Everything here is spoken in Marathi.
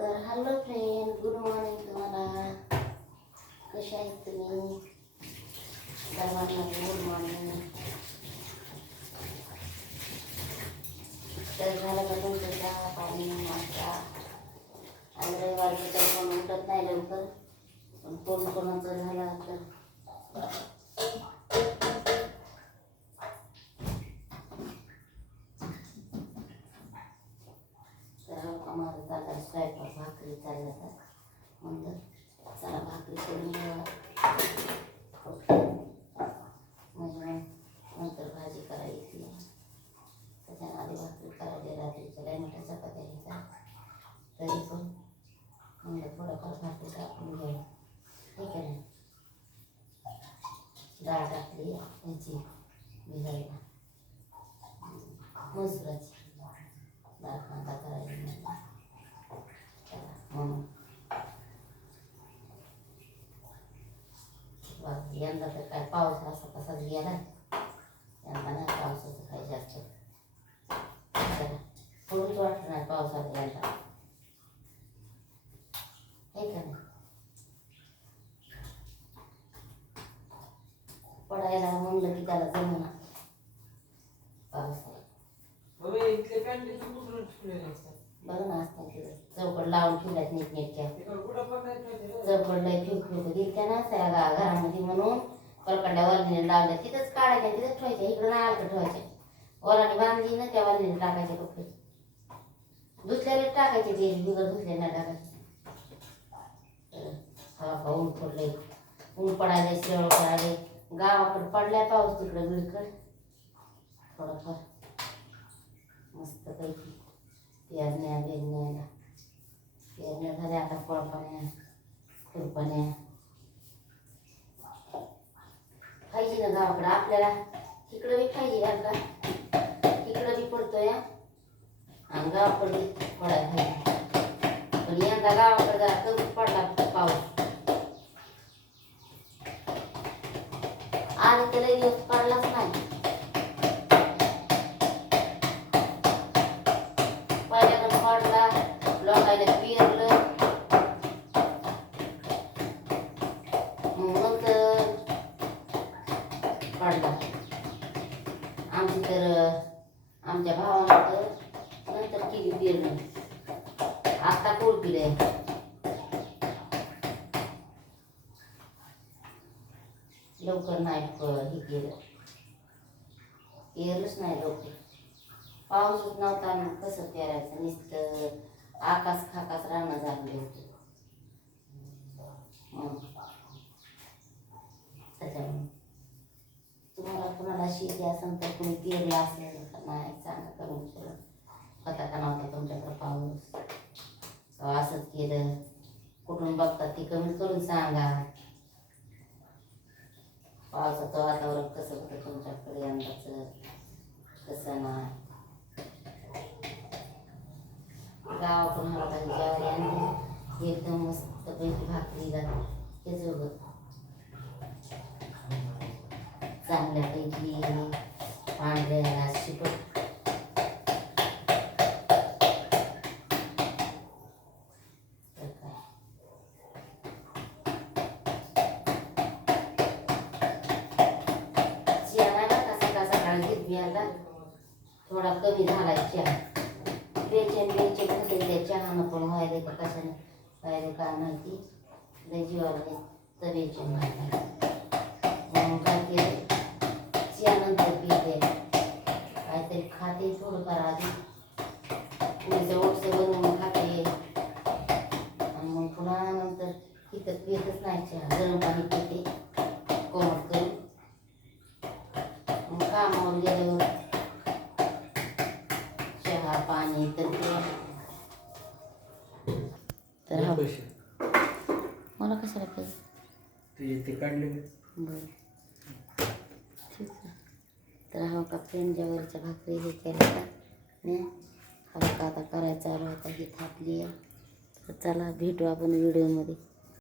तर हॅलो फ्रेंड गुड मॉर्निंग तुम्हाला. कसे आहेत तुम्ही? सर्वांना गुड मॉर्निंग. तर झालं का तुमचं चहा पाणी नाश्ता? आणि रविवारचं तर कोण उठत नाही लवकर पण कोण कोणाचं झालं तर आम्हाला चालला स्वयंपाक भाकरी चालला तर म्हणलं चला भाकरी करून म्हणजे मग नंतर भाजी करायची त्याच्यानं आधी भाकरी करायची रात्रीच्या लाईनच्या चपात्या घ्यायचा तरी पण म्हणजे थोडंफार भाकरी टाकून घ्या ठीक आहे डाळ टाकली याची भिजायला मसुराची डाळ कांदा करायची म्हणून यंदा तर काय पाऊस असा तसाच गेला यंदा नाही पावसाचं काही जास्त चला, वाटत नाही पावसात यंदा हे का नाही पडायला म्हणलं की त्याला जमणार लावून ठेवल्यात नीटनेटक्या. तिकडं कुठं पण ना सगळ्या गा- घरामध्ये म्हणून कलकंड्या वरणीने लावल्या. तिथंच काढायच्या तिथंच ठेवायच्या इकडं नाही आलं ठेवायच्या. वराने बांधली ना त्या वरणीने टाकायचे कपडे दुसऱ्याला टाकायचे ते बिगर दुसऱ्या नाही टाकायचे तर हा का ऊन पडलंय. ऊन पडायला शेवळ पडायला गावाकडे पडलाय पाऊस तिकडं बिळकड थोडंफार. मस्त पैकी पेरण्या न्यायला. पेरण्या झाल्या आता कोळपाण्या खुरपण्या. पाहिजे ना गावाकडं आपल्याला. तिकडं बी पाहिजे आता तिकडं बी पडतोय आणि गावाकडे बी पडायला पाहिजे. पण यंदा गावाकडे जरा कमी नंतर केली पेरणं. आता कोळपील आहे लवकर नाही प- हे केलं. पेरलंच नाही लवकर. पाऊसच नव्हता मग कसं पेरायचं? नुसतं आकाश खाकाच राहणं झाले होते. त्याच्यामुळे. तुम्हाला कुणाला शेती असेल तर कुणी पेरलं असेल नाही चांगलं करून केलं पताका का नव्हता तुमच्याकडं पाऊस? असंच केलं. कुठून बघतात ते कमी करून सांगा. पावसाचं वातावरण कसं होतं तुमच्याकडे यंदाचं? कसं ना. गाव पण मला आणली एकदम मस्त पैकी भाकरी घाल तेच चांगल्यापैकी पांढऱ्या शिपट तर काय चिया नाही बरं का सकाळ सकाळ घेत मी आता थोडा कमी झाला चहा. बेचेन बेचैन होते त्या चहानं पण व्हायला का कशाने? व्हायला का माहिती? लय जीवाला तर बेचैन व्हायला म्हणून काय केलं चियानंतर पिते काहीतरी खाते थोडंफार आधी पुढचं ओटचं बनवून खाते आणि मग पुन्हा नंतर तिथं पितच नाही चहा गरम पाणी पिते कोमट करून मग कामावर गेल्यावर चहा पाणी तर ते तर हा मला कशाला पाहिजे ते ते काढले. बरं. ठीक आहे. तर हा का फ्रेंडच्या वरच्या भाकरी हे केल्या. का आता करायचा चालू आता ही थापली आहे. तर चला भेटू आपण व्हिडिओमध्ये.